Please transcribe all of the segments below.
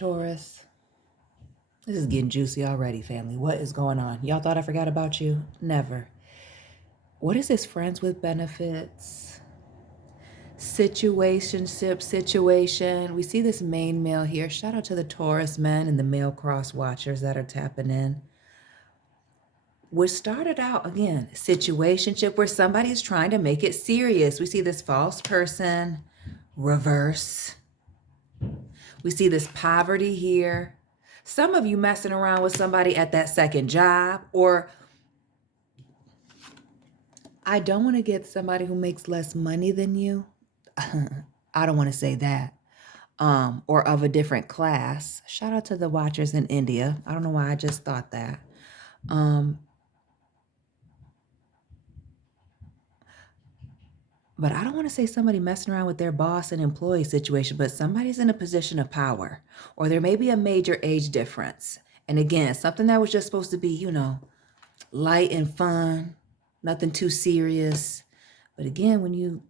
Taurus. This is getting juicy already, family. What is going on? Y'all thought I forgot about you? Never. What is this friends with benefits? Situationship situation. We see this main male here. Shout out to the Taurus men and the male cross watchers that are tapping in. Which started out, again, situationship where somebody's trying to make it serious. We see this false person, reverse. We see this poverty here. Some of you messing around with somebody at that second job, or I don't want to get somebody who makes less money than you. I don't want to say that. Or of a different class. Shout out to the watchers in India. I don't know why I just thought that. But I don't want to say somebody messing around with their boss and employee situation, but somebody's in a position of power, or there may be a major age difference. And again, something that was just supposed to be, light and fun, nothing too serious. But again, when you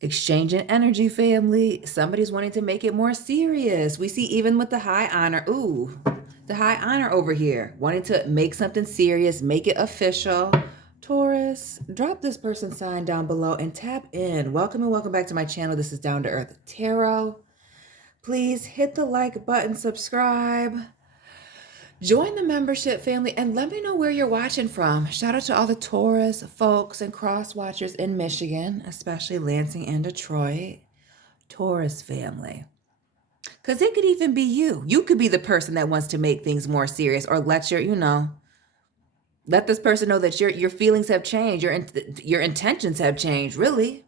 exchanging energy, family, somebody's wanting to make it more serious. We see even with the high honor, the high honor over here, wanting to make something serious, make it official. Taurus, drop this person's sign down below and tap in. Welcome and welcome back to my channel. This is Down to Earth Tarot. Please hit the like button, subscribe, join the membership family, and let me know where you're watching from. Shout out to all the Taurus folks and cross watchers in Michigan, especially Lansing and Detroit. Taurus family. Because it could even be you. You could be the person that wants to make things more serious, or let your, let this person know that your feelings have changed, your intentions have changed, really.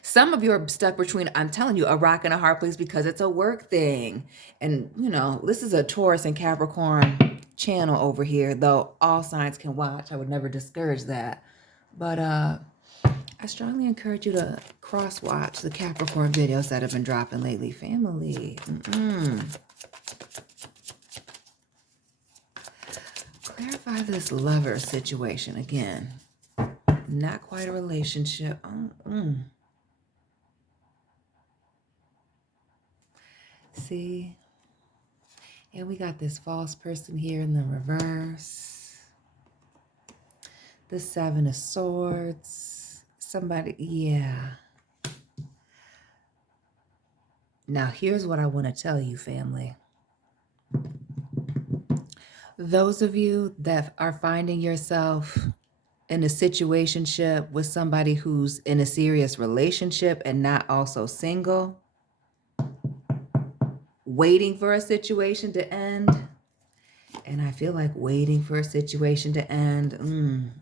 Some of you are stuck between, I'm telling you, a rock and a hard place because it's a work thing. And, this is a Taurus and Capricorn channel over here, though all signs can watch. I would never discourage that. But I strongly encourage you to cross-watch the Capricorn videos that have been dropping lately, family. Clarify this lover situation again. Not quite a relationship. See? And we got this false person here in the reverse. The Seven of Swords. Somebody, yeah. Now, here's what I want to tell you, family. Those of you that are finding yourself in a situationship with somebody who's in a serious relationship and not also single, waiting for a situation to end, and I feel like waiting for a situation to end.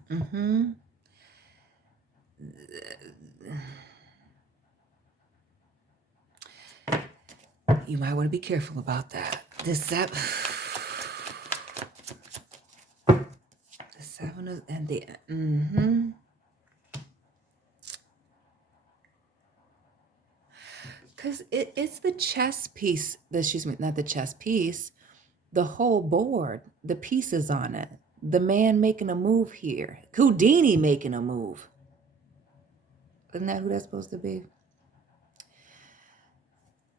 You might want to be careful about that. The seven of, and the because it's the chess piece. Excuse me, not the chess piece. The whole board, the pieces on it. The man making a move here. Houdini making a move. Isn't that who that's supposed to be?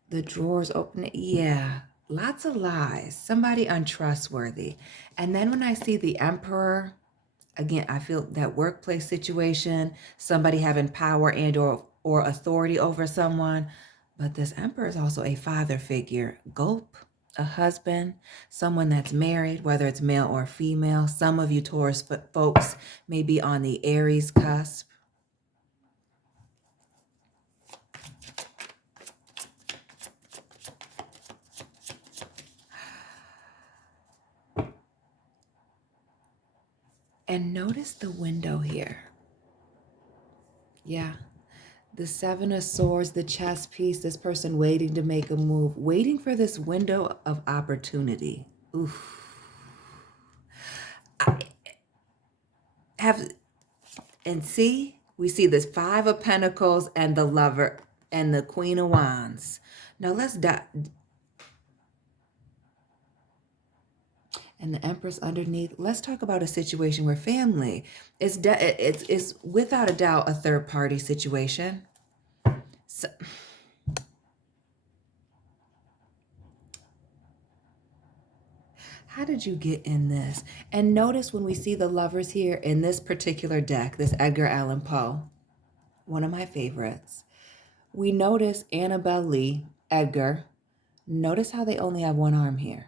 The drawers open. Yeah. Lots of lies. Somebody untrustworthy. And then when I see the Emperor, again, I feel that workplace situation, somebody having power and or authority over someone. But this Emperor is also a father figure. Gulp. A husband, someone that's married, whether it's male or female. Some of you Taurus folks may be on the Aries cusp. And notice the window here. Yeah. The Seven of Swords, the chess piece, this person waiting to make a move, waiting for this window of opportunity. Oof. And see, we see this Five of Pentacles and the Lover and the Queen of Wands. Now let's dive. And the Empress underneath. Let's talk about a situation where family is it's without a doubt a third party situation. So, How did you get in this? And notice when we see the lovers here in this particular deck, this Edgar Allan Poe, one of my favorites, we notice Annabelle Lee, Edgar. Notice how they only have one arm here.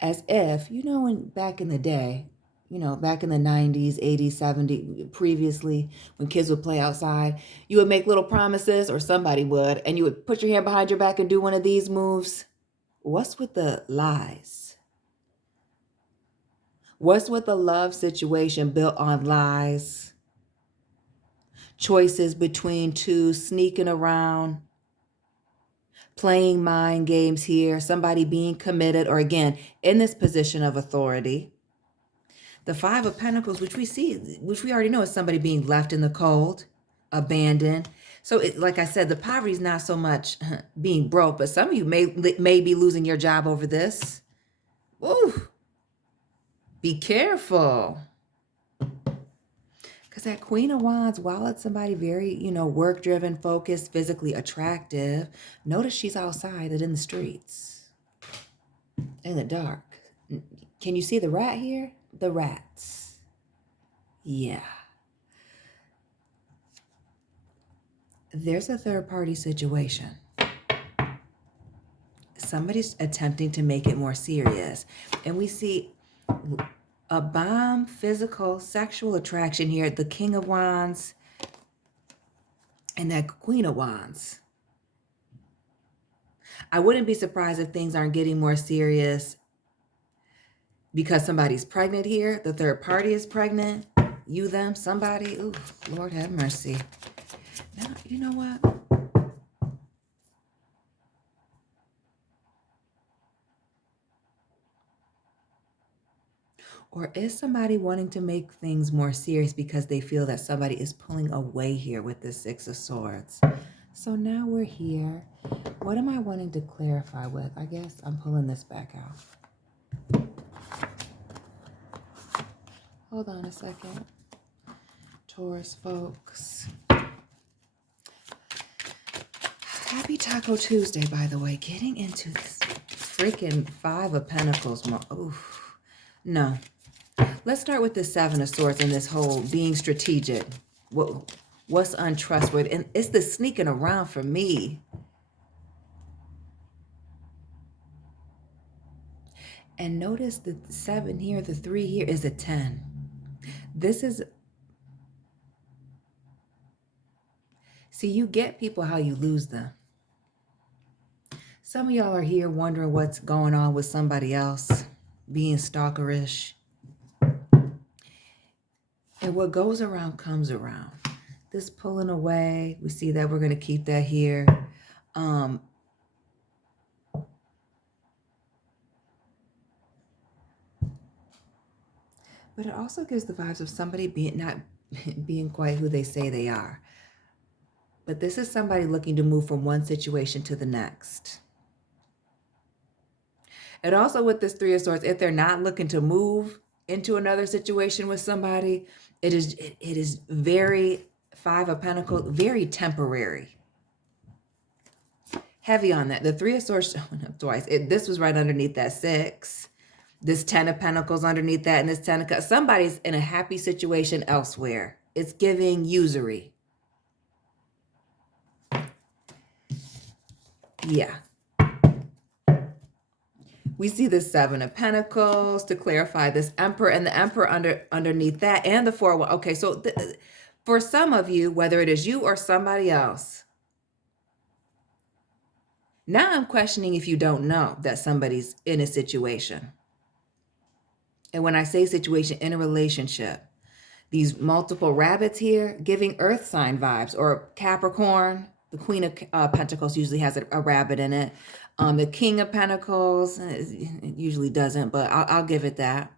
As if, when back in the day, back in the 90s, 80s, 70s, previously, when kids would play outside, you would make little promises, or somebody would, and you would put your hand behind your back and do one of these moves. What's with the lies? What's with the love situation built on lies? Choices between two, sneaking around, playing mind games here, somebody being committed, or again, in this position of authority. The Five of Pentacles, which we already know is somebody being left in the cold, abandoned. So like I said, the poverty is not so much being broke, but some of you may be losing your job over this. Ooh, be careful. Because that Queen of Wands, while it's somebody very, work-driven, focused, physically attractive, notice she's outside and in the streets, in the dark. Can you see the rat here? The rats. Yeah. There's a third-party situation. Somebody's attempting to make it more serious. And we see a bomb, physical, sexual attraction here. The King of Wands and that Queen of Wands. I wouldn't be surprised if things aren't getting more serious because somebody's pregnant here. The third party is pregnant. You, them, somebody. Ooh, Lord have mercy. Now, you know what? Or is somebody wanting to make things more serious because they feel that somebody is pulling away here with the Six of Swords? So now we're here. What am I wanting to clarify with? I guess I'm pulling this back out. Hold on a second. Taurus folks. Happy Taco Tuesday, by the way. Getting into this freaking Five of Pentacles. Oof. No. Let's start with the Seven of Swords and this whole being strategic. What's untrustworthy? And it's the sneaking around for me. And notice the 7 here, the 3 here is a 10. This is... See, you get people how you lose them. Some of y'all are here wondering what's going on with somebody else, being stalkerish. And what goes around comes around. This pulling away, we see that we're going to keep that here. But it also gives the vibes of somebody not being quite who they say they are. But this is somebody looking to move from one situation to the next. And also with this Three of Swords, if they're not looking to move into another situation with somebody, it is very, Five of Pentacles, very temporary. Heavy on that. The Three of Swords showing up twice. This was right underneath that 6. This 10 of Pentacles underneath that, and this 10 of Cups. Somebody's in a happy situation elsewhere. It's giving usury. Yeah. We see the 7 of Pentacles to clarify this Emperor, and the Emperor underneath that, and the 4 of Wands. Okay, so for some of you, whether it is you or somebody else, now I'm questioning if you don't know that somebody's in a situation. And when I say situation, in a relationship, these multiple rabbits here giving earth sign vibes, or Capricorn. The Queen of Pentacles usually has a rabbit in it. The King of Pentacles, it usually doesn't, but I'll give it that.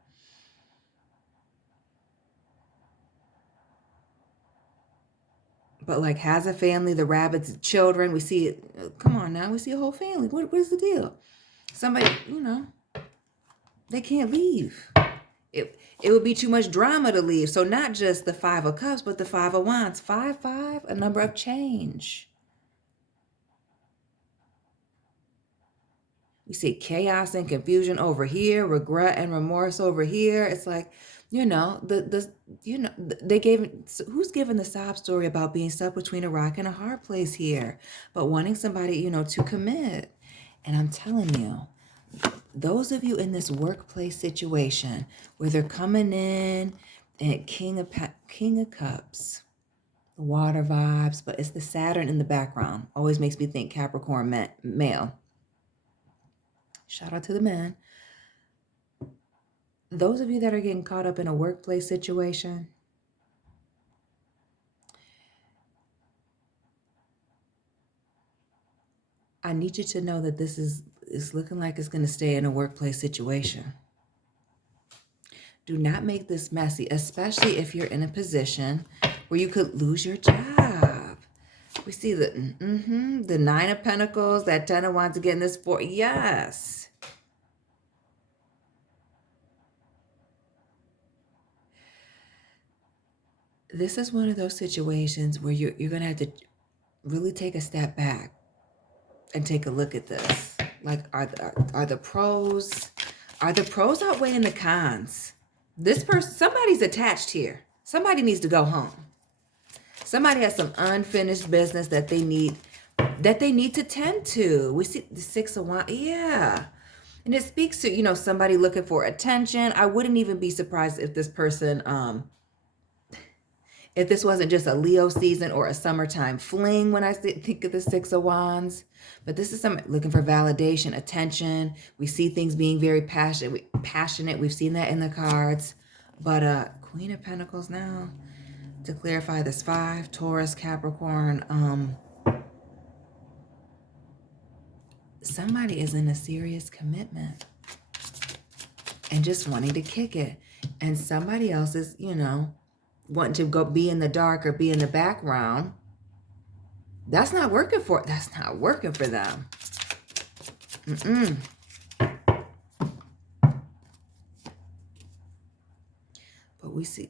But like has a family, the rabbits, children, we see it. Come on now, we see a whole family. What is the deal? Somebody, they can't leave. It would be too much drama to leave. So not just the 5 of Cups, but the 5 of Wands. 5, 5, a number of change. We We see chaos and confusion over here, regret and remorse over here. It's like, they gave, who's giving the sob story about being stuck between a rock and a hard place here, but wanting somebody, to commit. And I'm telling you, those of you in this workplace situation where they're coming in and King of Cups, the water vibes, but it's the Saturn in the background. Always makes me think Capricorn male. Shout out to the man. Those of you that are getting caught up in a workplace situation, I need you to know that this is looking like it's going to stay in a workplace situation. Do not make this messy, especially if you're in a position where you could lose your job. We see the 9 of Pentacles, that 10 of Wands again, this 4. Yes. This is one of those situations where you're going to have to really take a step back and take a look at this. Like, are the pros outweighing the cons? This person, somebody's attached here. Somebody needs to go home. Somebody has some unfinished business that they need to tend to. We see the 6 of Wands. Yeah. And it speaks to, somebody looking for attention. I wouldn't even be surprised if this person, if this wasn't just a Leo season or a summertime fling when I think of the 6 of Wands. But this is someone looking for validation, attention. We see things being very passionate. We've seen that in the cards. But Queen of Pentacles now. To clarify this 5, Taurus, Capricorn. Somebody is in a serious commitment and just wanting to kick it. And somebody else is, wanting to go be in the dark or be in the background. That's not working for them. But we see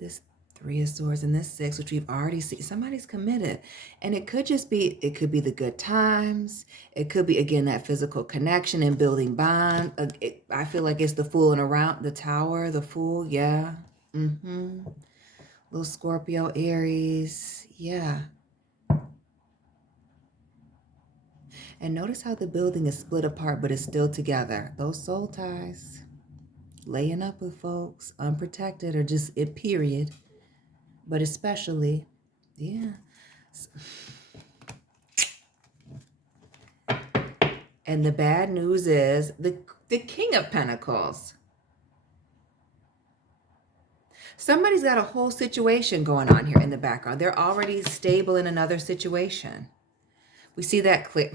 this 3 of Swords and this 6, which we've already seen. Somebody's committed. And it could be the good times. It could be, again, that physical connection and building bond. I feel like it's the Fool and around the Tower, the Fool. Yeah. Little Scorpio, Aries. Yeah. And notice how the building is split apart, but it's still together. Those soul ties. Laying up with folks, unprotected, or just it, period. But especially, yeah. And the bad news is the King of Pentacles. Somebody's got a whole situation going on here in the background. They're already stable in another situation. We see that clear.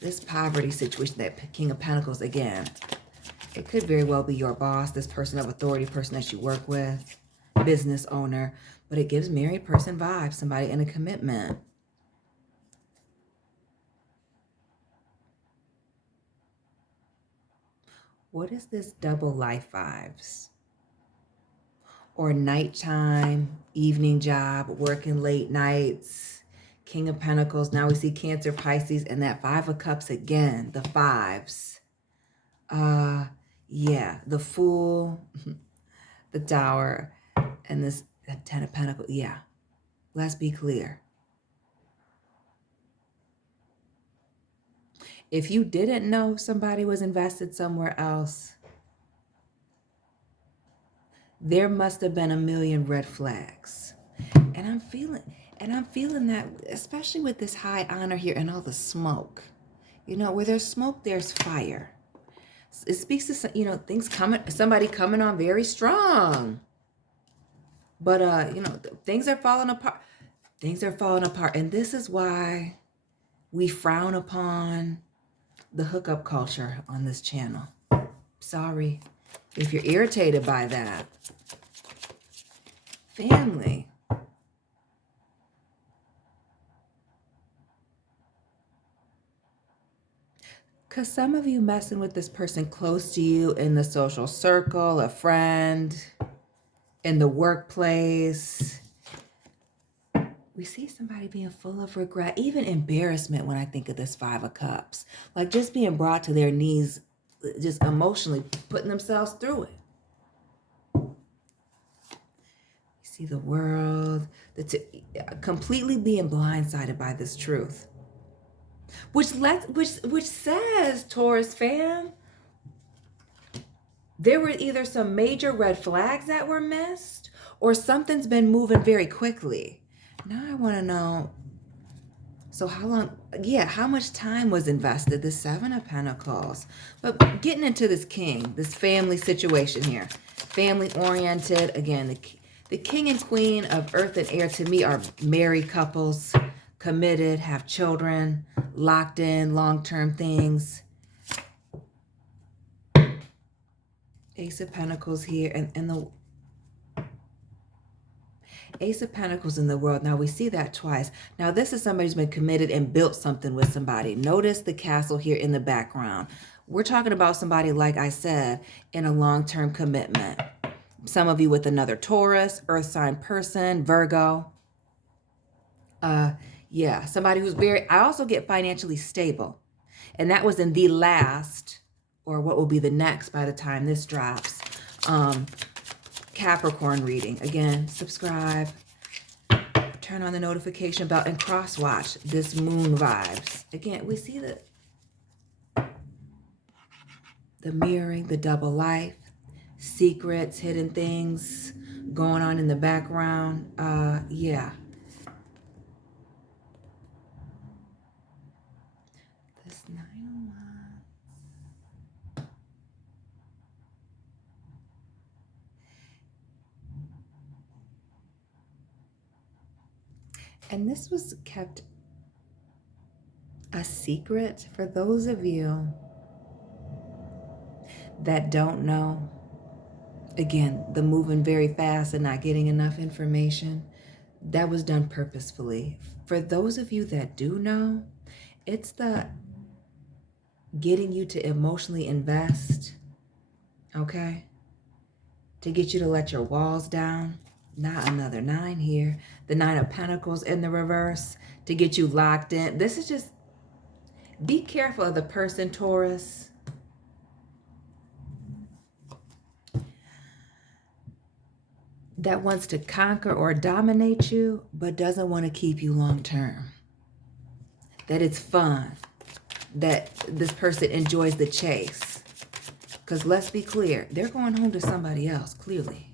This poverty situation, that King of Pentacles again. It could very well be your boss, this person of authority, person that you work with, business owner. But it gives married person vibes, somebody in a commitment. What is this double life vibes? Or nighttime, evening job, working late nights. King of Pentacles. Now we see Cancer, Pisces, and that 5 of Cups again. The 5s. Yeah. The Fool, the Tower, and this 10 of Pentacles. Yeah. Let's be clear. If you didn't know somebody was invested somewhere else, there must have been a million red flags. And I'm feeling that, especially with this high honor here and all the smoke. Where there's smoke, there's fire. It speaks to, things coming, somebody coming on very strong. But, things are falling apart. Things are falling apart. And this is why we frown upon the hookup culture on this channel. Sorry if you're irritated by that. Family. Because some of you messing with this person close to you in the social circle, a friend, in the workplace. We see somebody being full of regret, even embarrassment when I think of this Five of Cups. Like just being brought to their knees, just emotionally putting themselves through it. You see the world, completely being blindsided by this truth. Which says, Taurus fam, there were either some major red flags that were missed or something's been moving very quickly. Now I want to know, so how much time was invested? The Seven of Pentacles. But getting into this king, this family situation here, family oriented. Again, the king and queen of earth and air to me are married couples, committed, have children, locked in, long-term things. Ace of Pentacles here, and the Ace of Pentacles in the world. Now we see that twice. Now this is somebody who's been committed and built something with somebody. Notice the castle here in the background. We're talking about somebody, like I said, in a long-term commitment. Some of you with another Taurus, earth sign person, Virgo. Yeah, somebody who's I also get financially stable. And that was in the last, or what will be the next by the time this drops, Capricorn reading. Again, subscribe, turn on the notification bell, and cross-watch this moon vibes. Again, we see the mirroring, the double life, secrets, hidden things going on in the background. Yeah. This 9 of Wands. And this was kept a secret for those of you that don't know. Again, the moving very fast and not getting enough information, that was done purposefully. For those of you that do know, it's the getting you to emotionally invest, okay? To get you to let your walls down. Not another 9 here. The 9 of Pentacles in the reverse to get you locked in. This is just, be careful of the person, Taurus, that wants to conquer or dominate you, but doesn't want to keep you long term. That it's fun. That this person enjoys the chase. Because let's be clear, they're going home to somebody else, clearly.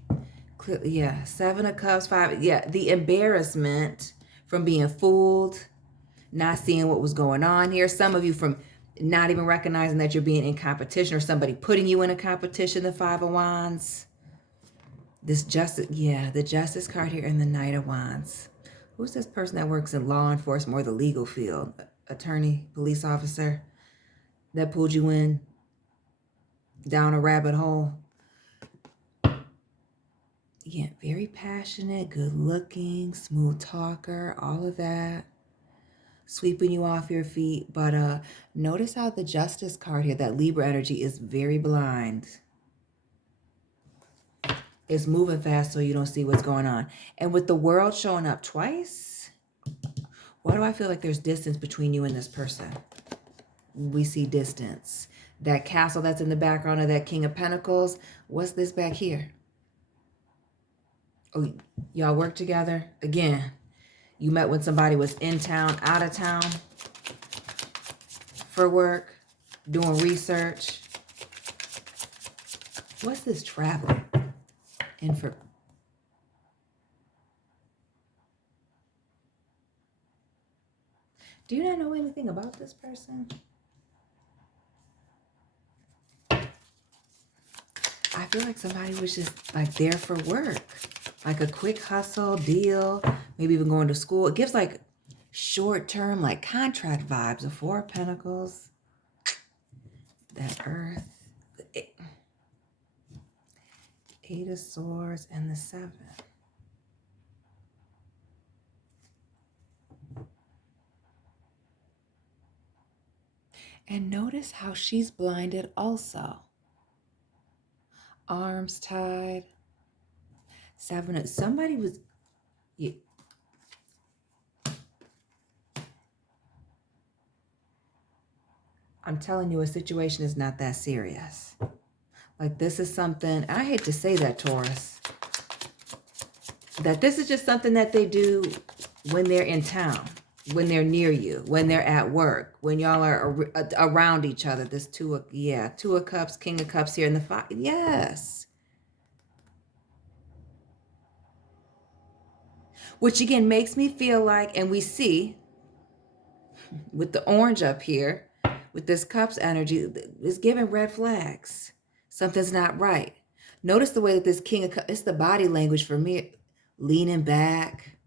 Yeah, 7 of Cups, 5. Yeah, the embarrassment from being fooled, not seeing what was going on here. Some of you from not even recognizing that you're being in competition or somebody putting you in a competition, the 5 of Wands. This justice, yeah, the Justice card here and the Knight of Wands. Who's this person that works in law enforcement or the legal field? Attorney, police officer that pulled you in down a rabbit hole. Yeah, very passionate, good looking, smooth talker, all of that. Sweeping you off your feet. But notice how the Justice card here, that Libra energy, is very blind. It's moving fast so you don't see what's going on. And with the World showing up twice, why do I feel like there's distance between you and this person? We see distance. That castle that's in the background of that King of Pentacles, what's this back here? Oh, y'all work together? Again, you met when somebody was in town, out of town for work, doing research. What's this travel? And for... Do you not know anything about this person? I feel like somebody was just like there for work. Like a quick hustle deal, maybe even going to school. It gives like short-term, like contract vibes. The 4 of Pentacles, that Earth, the 8 of Swords, and the 7. And notice how she's blinded also. Arms tied. 7. Somebody was... I'm telling you, a situation is not that serious. Like this is something, I hate to say that, Taurus, that this is just something that they do when they're in town, when they're near you, when they're at work, when y'all are around each other. This two of cups, king of cups here in the five. Yes. Which again makes me feel like, and we see with the orange up here, with this cups energy, is giving red flags. Something's not right. Notice the way that this king of cups, it's the body language for me, leaning back.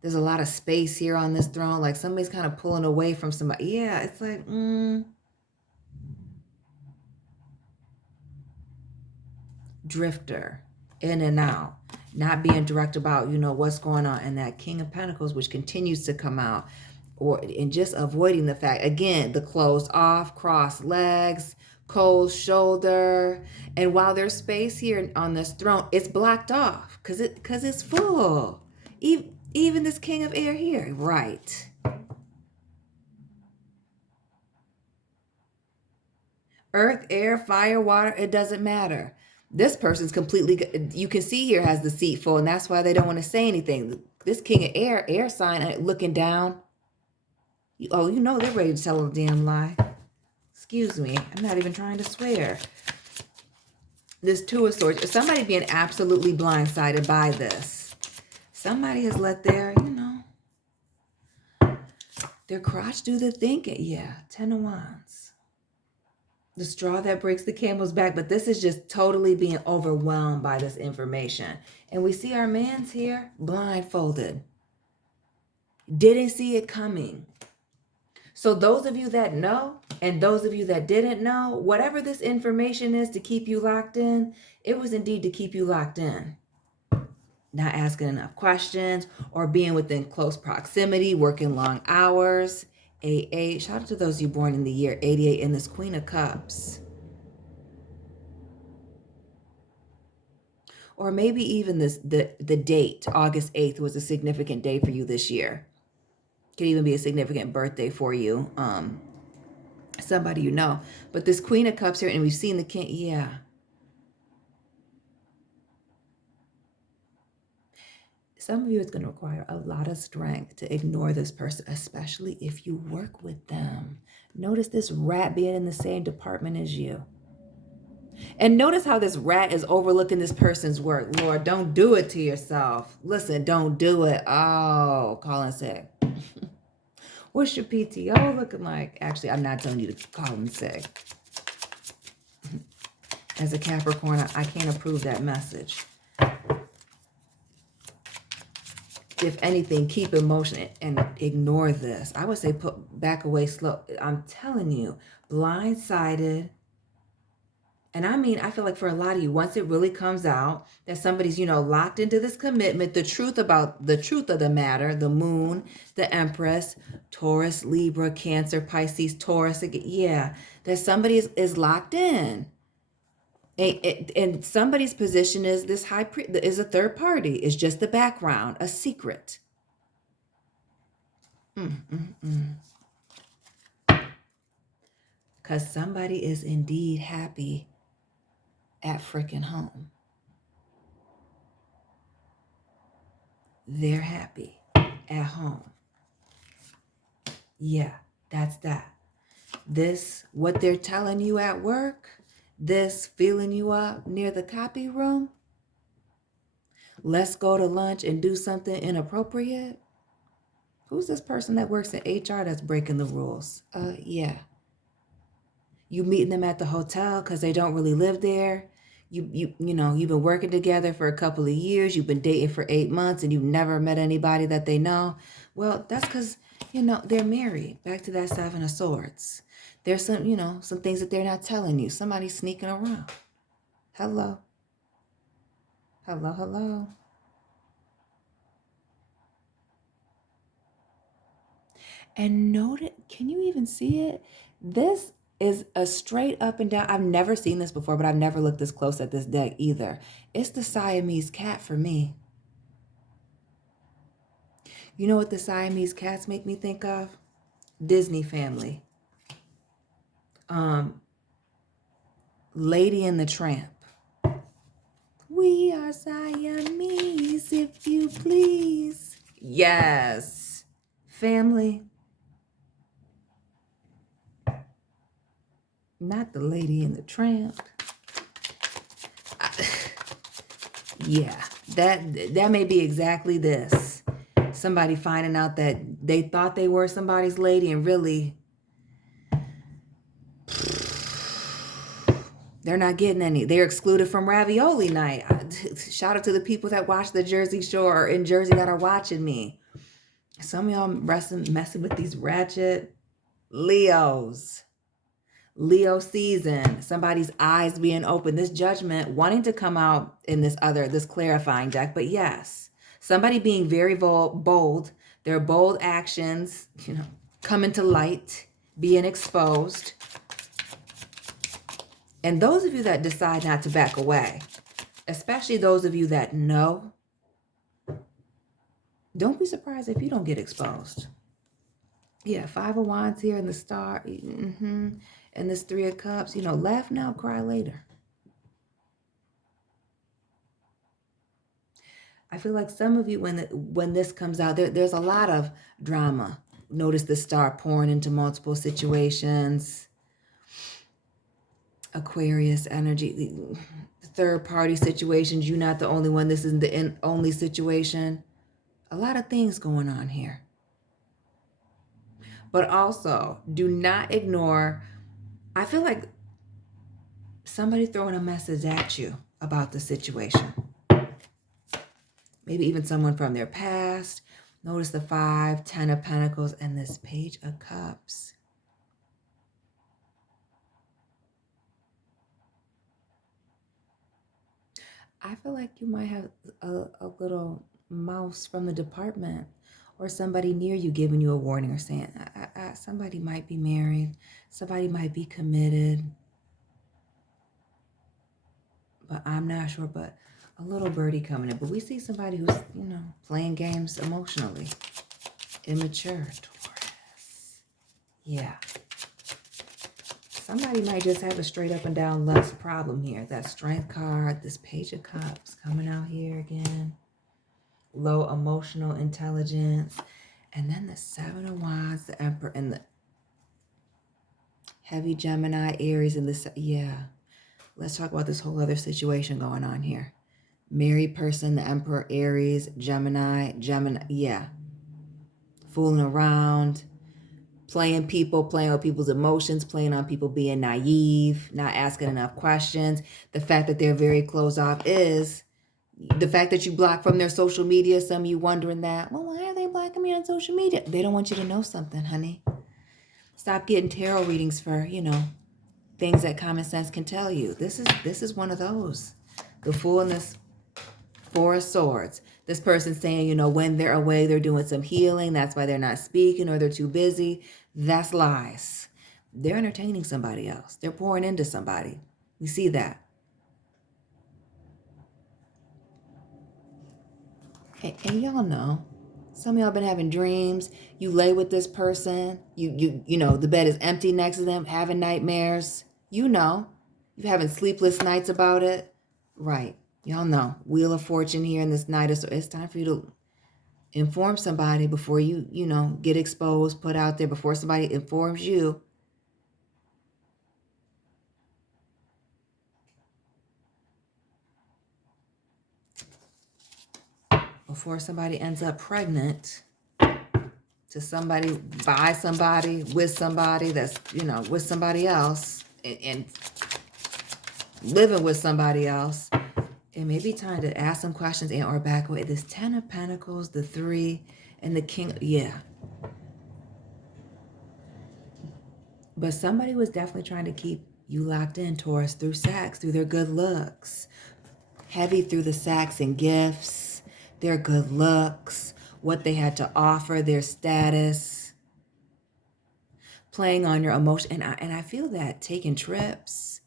There's a lot of space here on this throne, like somebody's kind of pulling away from somebody. Yeah, it's like, drifter, in and out, not being direct about, what's going on. And that king of pentacles, which continues to come out, and just avoiding the fact, again, the closed off, crossed legs, cold shoulder. And while there's space here on this throne, it's blocked off because it's full. Even this king of air here, right? Earth, air, fire, water, it doesn't matter. This person's completely, you can see here, has the seat full, and that's why they don't want to say anything. This king of air sign, looking down. They're ready to tell a damn lie. Excuse me, I'm not even trying to swear. This two of swords, somebody being absolutely blindsided by this. Somebody has let their crotch do the thinking. Yeah, 10 of wands. The straw that breaks the camel's back, but this is just totally being overwhelmed by this information. And we see our man's here blindfolded. Didn't see it coming. So those of you that know, and those of you that didn't know, whatever this information is to keep you locked in, it was indeed to keep you locked in. Not asking enough questions or being within close proximity, working long hours. 88, shout out to those of you born in the year 88 in this Queen of Cups. Or maybe even the date, August 8th, was a significant day for you this year. Could even be a significant birthday for you. Somebody you know. But this Queen of Cups here, and we've seen the king, yeah. Some of you, it's going to require a lot of strength to ignore this person, especially if you work with them. Notice this rat being in the same department as you. And notice how this rat is overlooking this person's work. Lord, don't do it to yourself. Listen, don't do it. Oh, Colin said, what's your PTO looking like? Actually, I'm not telling you to call him sick. As a Capricorn, I can't approve that message. If anything, keep emotion and ignore this. I would say back away slow. I'm telling you, blindsided. And I mean, I feel like for a lot of you, once it really comes out that somebody's, locked into this commitment, the truth of the matter, the moon, the Empress, Taurus, Libra, Cancer, Pisces, Taurus, yeah, that somebody is locked in. And somebody's position is this is a third party. It's just the background, a secret. Because somebody is indeed happy at frickin' home. They're happy at home. Yeah, that's that. This, what they're telling you at work, this feeling you up near the copy room, let's go to lunch and do something inappropriate. Who's this person that works in HR that's breaking the rules? Yeah. You meeting them at the hotel because they don't really live there. You've been working together for a couple of years. You've been dating for 8 months and you've never met anybody that they know. Well, that's because, they're married. Back to that Seven of Swords. There's some things that they're not telling you. Somebody's sneaking around. Hello. Hello, hello. And note it. Can you even see it? This is a straight up and down. I've never seen this before, but I've never looked this close at this deck either. It's the Siamese cat for me. You know what the Siamese cats make me think of? Disney family. Lady and the Tramp. We are Siamese, if you please. Yes. Family. Not the Lady and the Tramp. Yeah, that may be exactly this. Somebody finding out that they thought they were somebody's lady and really they're not getting any. They're excluded from ravioli night. Shout out to the people that watch the Jersey Shore or in Jersey that are watching me. Some of y'all messing with these ratchet Leos. Leo season. Somebody's eyes being open. This judgment wanting to come out in this clarifying deck. But yes, somebody being very bold. Their bold actions, coming to light, being exposed. And those of you that decide not to back away, especially those of you that know, don't be surprised if you don't get exposed. Yeah, 5 of Wands here and the Star, and this 3 of Cups. Laugh now, cry later. I feel like some of you, when this comes out, there's a lot of drama. Notice the Star pouring into multiple situations. Aquarius energy, third party situations. You're not the only one. This isn't the only situation. A lot of things going on here. But also, do not ignore, I feel like somebody throwing a message at you about the situation. Maybe even someone from their past. Notice the 5, 10 of Pentacles, and this Page of Cups. I feel like you might have a little mouse from the department or somebody near you giving you a warning or saying, somebody might be married, somebody might be committed, but I'm not sure. But a little birdie coming in. But we see somebody who's, playing games emotionally. Immature, Taurus. Yeah. Somebody might just have a straight up and down lust problem here. That Strength card, this Page of Cups coming out here again. Low emotional intelligence. And then the 7 of Wands, the Emperor, and the heavy Gemini, Aries, and this. Yeah. Let's talk about this whole other situation going on here. Married person, the Emperor, Aries, Gemini. Yeah. Fooling around. Playing with people's emotions, playing on people being naive, not asking enough questions. The fact that they're very closed off is the fact that you block from their social media. Some of you wondering that, well, why are they blocking me on social media? They don't want you to know something, honey. Stop getting tarot readings for, things that common sense can tell you. This is one of those. The Fool and this 4 of Swords. This person saying, when they're away, they're doing some healing. That's why they're not speaking or they're too busy. That's lies. They're entertaining somebody else. They're pouring into somebody. We see that. And y'all know, some of y'all been having dreams. You lay with this person. The bed is empty next to them, having nightmares. You're having sleepless nights about it. Right. Y'all know. Wheel of Fortune here in this night. So it's time for you to inform somebody before you, get exposed, put out there, before somebody informs you. Before somebody ends up pregnant to somebody, by somebody, with somebody that's, with somebody else and living with somebody else. It may be time to ask some questions and or back away. This 10 of Pentacles, the 3, and the King. Yeah. But somebody was definitely trying to keep you locked in, Taurus, through sex, through their good looks. Heavy through the sex and gifts, their good looks, what they had to offer, their status. Playing on your emotion. And I feel that taking trips.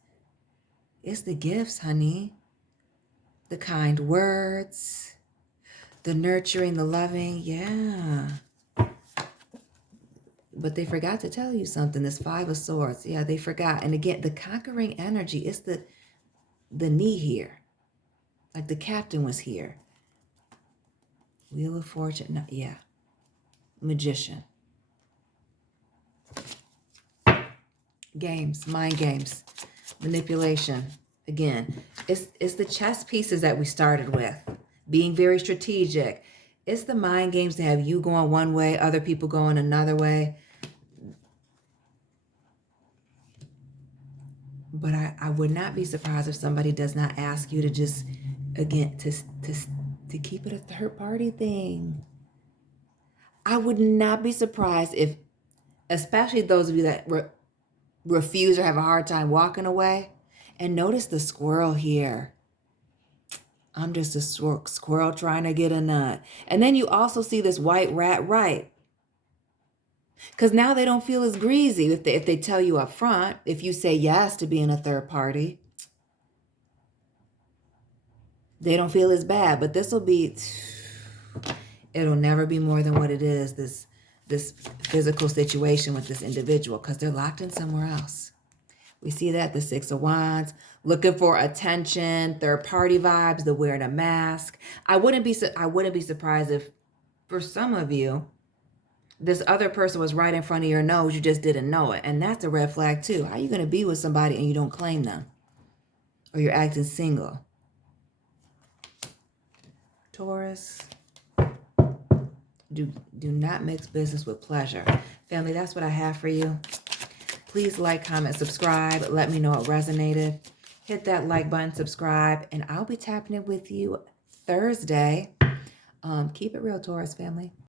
It's the gifts, honey. The kind words, the nurturing, the loving. Yeah. But they forgot to tell you something. This Five of Swords. Yeah, they forgot. And again, the conquering energy is the knee here. Like the captain was here. Wheel of Fortune. No, yeah. Magician. Games. Mind games. Manipulation. Again, it's the chess pieces that we started with. Being very strategic. It's the mind games to have you going one way, other people going another way. But I would not be surprised if somebody does not ask you to just, again, to keep it a third party thing. I would not be surprised if, especially those of you that refuse or have a hard time walking away, and notice the squirrel here. I'm just a squirrel trying to get a nut. And then you also see this white rat, right? Because now they don't feel as greasy if they tell you up front, if you say yes to being a third party. They don't feel as bad, but this will be, it'll never be more than what it is, this physical situation with this individual, because they're locked in somewhere else. We see that, the Six of Wands, looking for attention, third party vibes, the wearing a mask. I wouldn't be surprised if, for some of you, this other person was right in front of your nose, you just didn't know it. And that's a red flag too. How are you going to be with somebody and you don't claim them? Or you're acting single? Taurus, do not mix business with pleasure. Family, that's what I have for you. Please like, comment, subscribe. Let me know it resonated. Hit that like button, subscribe, and I'll be tapping it with you Thursday. Keep it real, Taurus family.